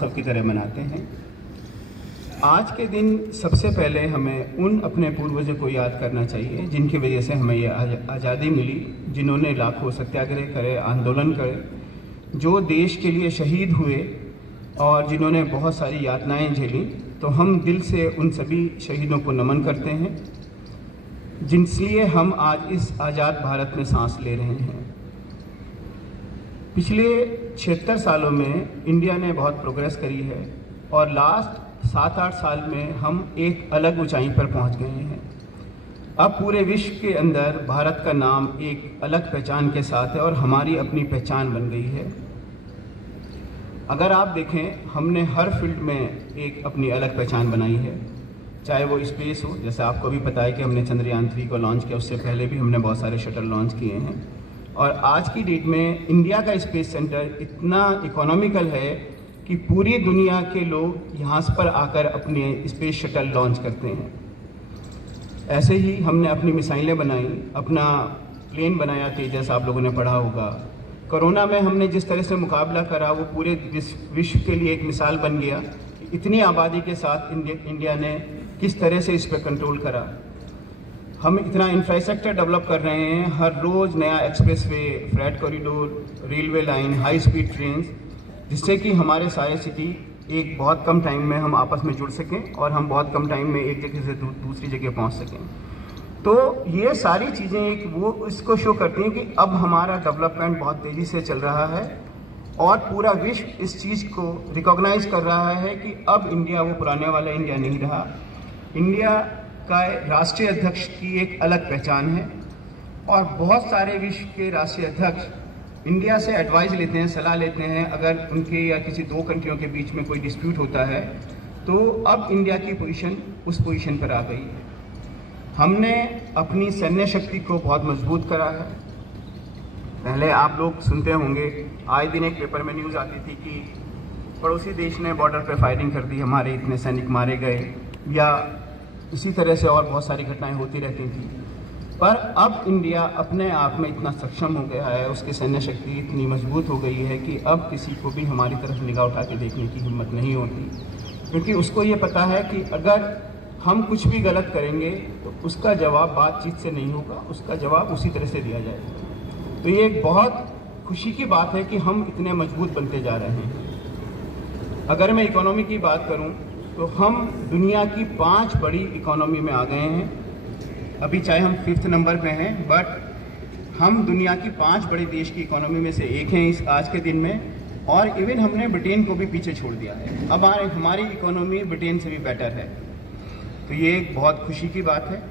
सबकी तरह मनाते हैं। आज के दिन सबसे पहले हमें उन अपने पूर्वजों को याद करना चाहिए जिनकी वजह से हमें ये आज़ादी मिली, जिन्होंने लाखों सत्याग्रह करे, आंदोलन करे, जो देश के लिए शहीद हुए और जिन्होंने बहुत सारी यातनाएं झेली। तो हम दिल से उन सभी शहीदों को नमन करते हैं, जिनसे हम आज इस आज़ाद भारत में सांस ले रहे हैं। पिछले 76 सालों में इंडिया ने बहुत प्रोग्रेस करी है और लास्ट 7-8 साल में हम एक अलग ऊंचाई पर पहुंच गए हैं। अब पूरे विश्व के अंदर भारत का नाम एक अलग पहचान के साथ है और हमारी अपनी पहचान बन गई है। अगर आप देखें, हमने हर फील्ड में एक अपनी अलग पहचान बनाई है, चाहे वो स्पेस हो, जैसे आपको भी पता है कि हमने चंद्रयान 3 को लॉन्च किया, उससे पहले भी हमने बहुत सारे शटल लॉन्च किए हैं। और आज की डेट में इंडिया का स्पेस सेंटर इतना इकोनॉमिकल है कि पूरी दुनिया के लोग यहाँ पर आकर अपने स्पेस शटल लॉन्च करते हैं। ऐसे ही हमने अपनी मिसाइलें बनाई, अपना प्लेन बनाया तेजस, आप लोगों ने पढ़ा होगा। कोरोना में हमने जिस तरह से मुकाबला करा वो पूरे विश्व के लिए एक मिसाल बन गया। इतनी आबादी के साथ इंडिया ने किस तरह से इस पर कंट्रोल करा। हम इतना इंफ्रास्ट्रक्चर डेवलप कर रहे हैं, हर रोज़ नया expressway, freight corridor, railway line, high speed train, जिससे कि हमारे सारे सिटी एक बहुत कम टाइम में हम आपस में जुड़ सकें और हम बहुत कम टाइम में एक जगह से दूसरी जगह पहुंच सकें। तो ये सारी चीज़ें एक वो इसको शो करती हैं कि अब हमारा डेवलपमेंट बहुत तेज़ी से चल रहा है और पूरा विश्व इस चीज़ को रिकॉग्नाइज कर रहा है कि अब इंडिया वो पुराने वाला इंडिया नहीं रहा। इंडिया का राष्ट्रीय अध्यक्ष की एक अलग पहचान है और बहुत सारे विश्व के राष्ट्रीय अध्यक्ष इंडिया से एडवाइस लेते हैं, सलाह लेते हैं। अगर उनके या किसी दो कंट्रियों के बीच में कोई डिस्प्यूट होता है तो अब इंडिया की पोजीशन उस पोजीशन पर आ गई है। हमने अपनी सैन्य शक्ति को बहुत मजबूत करा है। पहले आप लोग सुनते होंगे, आए दिन एक पेपर में न्यूज़ आती थी कि पड़ोसी देश ने बॉर्डर पर फायरिंग कर दी, हमारे इतने सैनिक मारे गए, या इसी तरह से और बहुत सारी घटनाएं होती रहती थी। पर अब इंडिया अपने आप में इतना सक्षम हो गया है, उसकी सैन्य शक्ति इतनी मजबूत हो गई है कि अब किसी को भी हमारी तरफ निगाह उठा के देखने की हिम्मत नहीं होती, क्योंकि उसको ये पता है कि अगर हम कुछ भी गलत करेंगे तो उसका जवाब बातचीत से नहीं होगा, उसका जवाब उसी तरह से दिया जाएगा। तो ये एक बहुत खुशी की बात है कि हम इतने मजबूत बनते जा रहे हैं। अगर मैं इकोनॉमी की बात करूं तो हम दुनिया की 5 बड़ी इकोनॉमी में आ गए हैं। अभी चाहे हम 5th नंबर पे हैं, बट हम दुनिया की 5 बड़े देश की इकोनॉमी में से एक हैं इस आज के दिन में। और इवन हमने ब्रिटेन को भी पीछे छोड़ दिया है। अब हमारी इकोनॉमी ब्रिटेन से भी बेटर है। तो ये एक बहुत खुशी की बात है।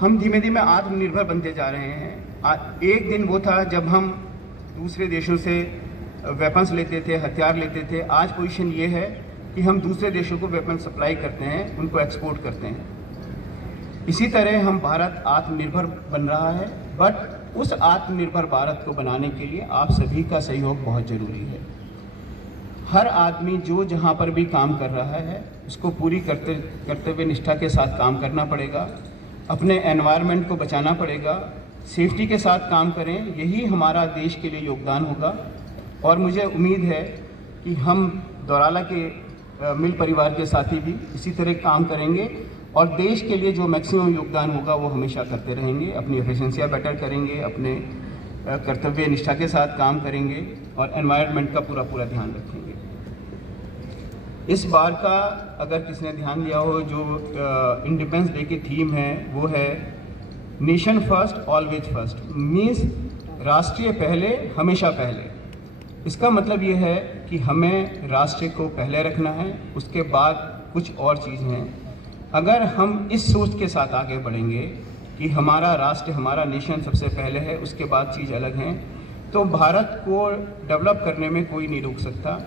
हम धीमे धीमे आत्मनिर्भर बनते जा रहे हैं। एक दिन वो था जब हम दूसरे देशों से वेपन्स लेते थे, हथियार लेते थे। आज पोजीशन ये है कि हम दूसरे देशों को वेपन सप्लाई करते हैं, उनको एक्सपोर्ट करते हैं। इसी तरह हम भारत आत्मनिर्भर बन रहा है, बट उस आत्मनिर्भर भारत को बनाने के लिए आप सभी का सहयोग बहुत ज़रूरी है। हर आदमी जो जहाँ पर भी काम कर रहा है उसको पूरी कर्तव्य निष्ठा के साथ काम करना पड़ेगा, अपने एनवायरनमेंट को बचाना पड़ेगा, सेफ्टी के साथ काम करें। यही हमारा देश के लिए योगदान होगा। और मुझे उम्मीद है कि हम दौराला के मिल परिवार के साथी भी इसी तरह काम करेंगे और देश के लिए जो मैक्सिमम योगदान होगा वो हमेशा करते रहेंगे। अपनी एफिशिएंसियाँ बेटर करेंगे, अपने कर्तव्य निष्ठा के साथ काम करेंगे और एनवायरनमेंट का पूरा ध्यान रखेंगे। इस बार का अगर किसी ने ध्यान दिया हो, जो इंडिपेंडेंस डे की थीम है वो है nation first always first, means राष्ट्रीय पहले हमेशा पहले। इसका मतलब ये है कि हमें राष्ट्र को पहले रखना है, उसके बाद कुछ और चीज़ हैं। अगर हम इस सोच के साथ आगे बढ़ेंगे कि हमारा राष्ट्र, हमारा नेशन सबसे पहले है, उसके बाद चीज़ अलग हैं, तो भारत को डेवलप करने में कोई नहीं रोक सकता।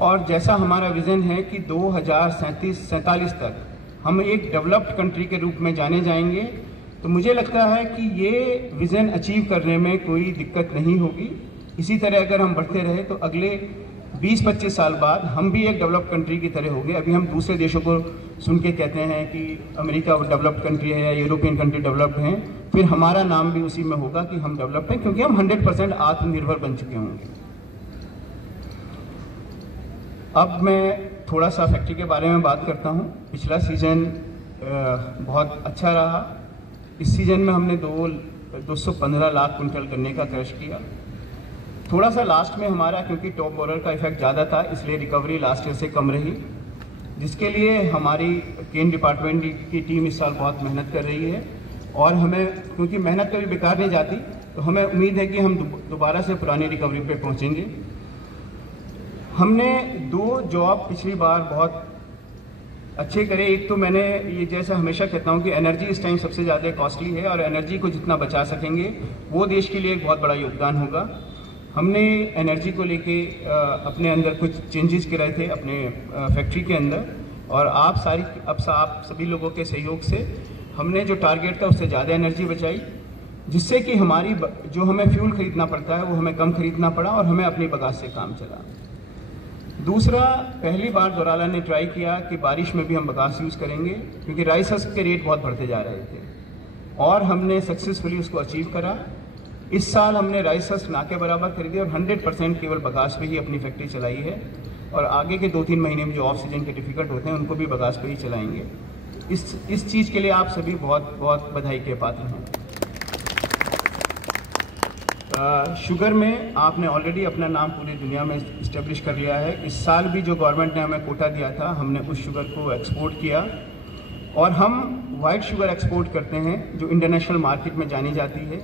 और जैसा हमारा विज़न है कि 2037-47 तक हम एक डेवलप्ड कंट्री के रूप में जाने जाएंगे, तो मुझे लगता है कि ये विज़न अचीव करने में कोई दिक्कत नहीं होगी। इसी तरह अगर हम बढ़ते रहे तो अगले 20-25 साल बाद हम भी एक डेवलप्ड कंट्री की तरह होंगे। अभी हम दूसरे देशों को सुन के कहते हैं कि अमेरिका डेवलप्ड कंट्री है या यूरोपियन कंट्री डेवलप्ड हैं, फिर हमारा नाम भी उसी में होगा कि हम डेवलप्ड हैं, क्योंकि हम 100% आत्मनिर्भर बन चुके होंगे। अब मैं थोड़ा सा फैक्ट्री के बारे में बात करता हूँ। पिछला सीज़न बहुत अच्छा रहा। इस सीज़न में हमने 215 लाख कुंटल गन्ने का क्रश किया। थोड़ा सा लास्ट में हमारा, क्योंकि टॉप बोरर का इफेक्ट ज़्यादा था, इसलिए रिकवरी लास्ट ईयर से कम रही, जिसके लिए हमारी केन डिपार्टमेंट की टीम इस साल बहुत मेहनत कर रही है। और हमें, क्योंकि मेहनत कभी बेकार नहीं जाती, तो हमें उम्मीद है कि हम दोबारा से पुरानी रिकवरी पे पहुंचेंगे। हमने 2 जॉब पिछली बार बहुत अच्छे करे। एक तो मैंने ये जैसा हमेशा कहता हूँ कि एनर्जी इस टाइम सबसे ज़्यादा कॉस्टली है, और एनर्जी को जितना बचा सकेंगे वो देश के लिए एक बहुत बड़ा योगदान होगा। हमने एनर्जी को लेके अपने अंदर कुछ चेंजेस कराए थे अपने फैक्ट्री के अंदर, और आप सभी लोगों के सहयोग से हमने जो टारगेट था उससे ज़्यादा एनर्जी बचाई, जिससे कि हमारी जो हमें फ्यूल खरीदना पड़ता है वो हमें कम खरीदना पड़ा और हमें अपनी बगास से काम चला। दूसरा, पहली बार दोराला ने ट्राई किया कि बारिश में भी हम बगास यूज़ करेंगे, क्योंकि राइस हस्क के रेट बहुत बढ़ते जा रहे थे, और हमने सक्सेसफुली उसको अचीव करा। इस साल हमने राइस हस्क ना के बराबर खरीदी और 100% केवल बगास पे ही अपनी फैक्ट्री चलाई है, और आगे के 2-3 महीने में जो ऑफ सीजन के डिफिकल्ट होते हैं उनको भी बगास पे ही चलाएंगे। इस चीज़ के लिए आप सभी बहुत बहुत बधाई के पात्र हैं। शुगर में आपने ऑलरेडी अपना नाम पूरी दुनिया में इस्टेब्लिश कर लिया है। इस साल भी जो गवर्नमेंट ने हमें कोटा दिया था, हमने उस शुगर को एक्सपोर्ट किया, और हम वाइट शुगर एक्सपोर्ट करते हैं जो इंटरनेशनल मार्केट में जानी जाती है।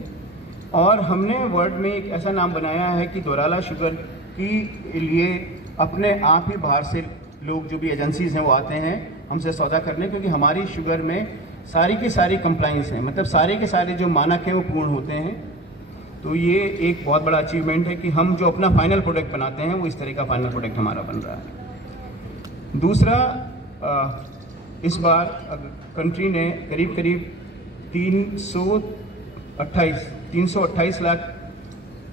और हमने वर्ल्ड में एक ऐसा नाम बनाया है कि दोराला शुगर के लिए अपने आप ही बाहर से लोग, जो भी एजेंसीज़ हैं, वो आते हैं हमसे सौदा करने, क्योंकि हमारी शुगर में सारी की सारी कंप्लाइंस हैं, मतलब सारे के सारे जो मानक हैं वो पूर्ण होते हैं। तो ये एक बहुत बड़ा अचीवमेंट है कि हम जो अपना फाइनल प्रोडक्ट बनाते हैं वो इस तरह का फाइनल प्रोडक्ट हमारा बन रहा है। दूसरा, इस बार कंट्री ने करीब 328 लाख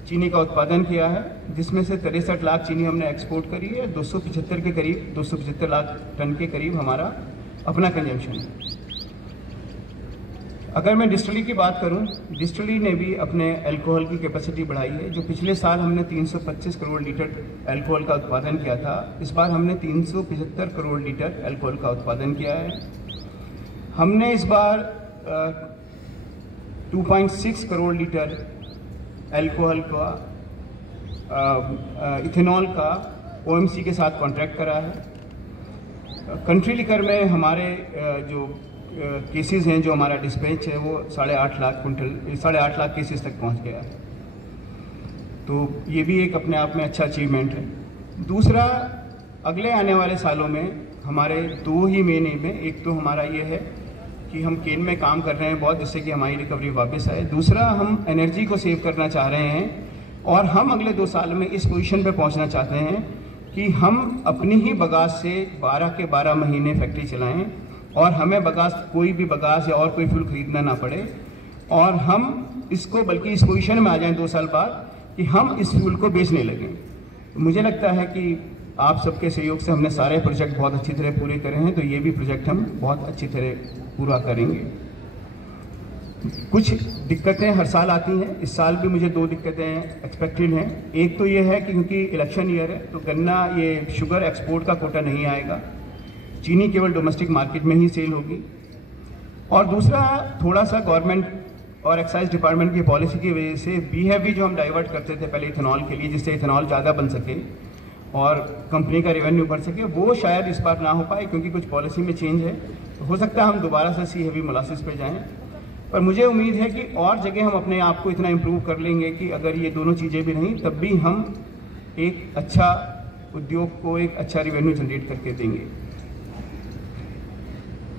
चीनी का उत्पादन किया है, जिसमें से 63 लाख चीनी हमने एक्सपोर्ट करी है। 275 लाख टन के करीब हमारा अपना कंजम्पशन है। अगर मैं डिस्टिलरी की बात करूं, डिस्टिलरी ने भी अपने अल्कोहल की कैपेसिटी बढ़ाई है। जो पिछले साल हमने 325 करोड़ लीटर अल्कोहल का उत्पादन किया था, इस बार हमने 375 करोड़ लीटर अल्कोहल का उत्पादन किया है। हमने इस बार 2.6 करोड़ लीटर अल्कोहल का इथेनॉल का OMC के साथ कॉन्ट्रैक्ट करा है। कंट्री लिकर में हमारे जो केसेस हैं, जो हमारा डिस्पैच है, वो 8.5 लाख केसेस तक पहुंच गया है। तो ये भी एक अपने आप में अच्छा अचीवमेंट है। दूसरा, अगले आने वाले सालों में हमारे 2 ही मेन एम है। एक तो हमारा ये है कि हम केन में काम कर रहे हैं बहुत, जिससे कि हमारी रिकवरी वापस आए। दूसरा, हम एनर्जी को सेव करना चाह रहे हैं, और हम अगले 2 साल में इस पोजीशन पे पहुंचना चाहते हैं कि हम अपनी ही बगास से 12 के 12 महीने फैक्ट्री चलाएं, और हमें कोई भी बगास या और कोई फ्यूल खरीदना ना पड़े, और हम इसको बल्कि इस पोजीशन में आ जाएं 2 साल बाद कि हम इस फ्यूल को बेचने लगें। तो मुझे लगता है कि आप सबके सहयोग से हमने सारे प्रोजेक्ट बहुत अच्छी तरह पूरे करे हैं, तो ये भी प्रोजेक्ट हम बहुत अच्छी तरह पूरा करेंगे। कुछ दिक्कतें हर साल आती हैं। इस साल भी मुझे 2 दिक्कतें एक्सपेक्टेड हैं। एक तो ये है कि क्योंकि इलेक्शन ईयर है, तो गन्ना, ये शुगर एक्सपोर्ट का कोटा नहीं आएगा, चीनी केवल डोमेस्टिक मार्केट में ही सेल होगी। और दूसरा, थोड़ा सा गवर्नमेंट और एक्साइज डिपार्टमेंट की पॉलिसी की वजह से BHEV जो हम डाइवर्ट करते थे पहले इथेनॉल के लिए, जिससे इथेनॉल ज़्यादा बन सके और कंपनी का रेवेन्यू बढ़ सके, वो शायद इस बार ना हो पाए, क्योंकि कुछ पॉलिसी में चेंज है। तो हो सकता है हम दोबारा से C-heavy मोलासिस पे जाएं, पर मुझे उम्मीद है कि और जगह हम अपने आप को इतना इम्प्रूव कर लेंगे कि अगर ये दोनों चीज़ें भी नहीं, तब भी हम एक अच्छा उद्योग को एक अच्छा रेवेन्यू जनरेट करके देंगे।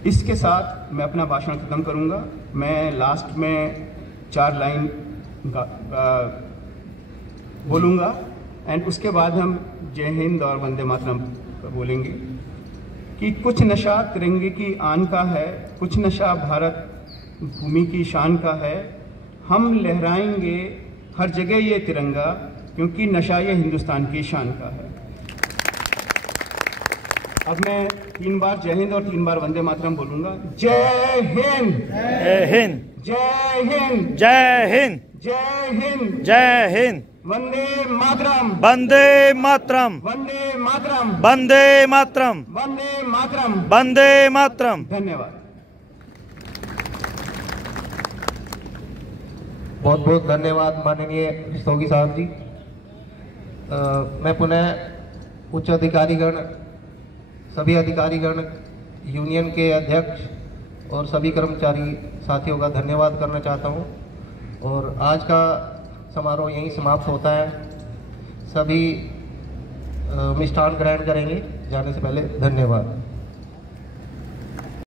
इसके साथ मैं अपना भाषण ख़त्म करूंगा। मैं लास्ट में 4 लाइन बोलूँगा, एंड उसके बाद हम जय हिंद और वंदे मातरम बोलेंगे। कि कुछ नशा तिरंगे की आन का है, कुछ नशा भारत भूमि की शान का है, हम लहराएंगे हर जगह ये तिरंगा, क्योंकि नशा ये हिंदुस्तान की शान का है। अब मैं 3 बार जय हिंद और 3 बार वंदे मातरम बोलूंगा। जय हिंद, जय हिंद, जय हिंद, जय हिंद, जय हिंद, जय हिंद। वंदे मातरम, वंदे मातरम, वंदे मातरम, वंदे मातरम, वंदे मातरम, वंदे मातरम। धन्यवाद। बहुत बहुत धन्यवाद माननीय रस्तोगी साहब जी। मैं पुनः उच्च अधिकारीगण, सभी अधिकारीगण, यूनियन के अध्यक्ष और सभी कर्मचारी साथियों का धन्यवाद करना चाहता हूं और आज का समारोह यहीं समाप्त होता है। सभी मिष्ठान ग्रहण करेंगे जाने से पहले। धन्यवाद।